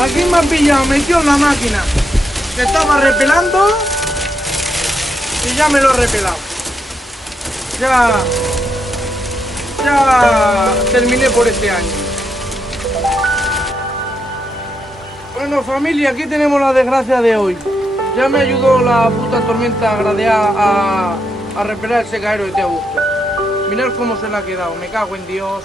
Aquí me ha pillado, metió en la máquina que estaba repelando y ya me lo he repelado. Ya terminé por este año. Bueno, familia, aquí tenemos la desgracia de hoy. Ya me ayudó la puta tormenta a gradear a repelar el secadero de Augusto. Mirad cómo se le ha quedado, me cago en Dios.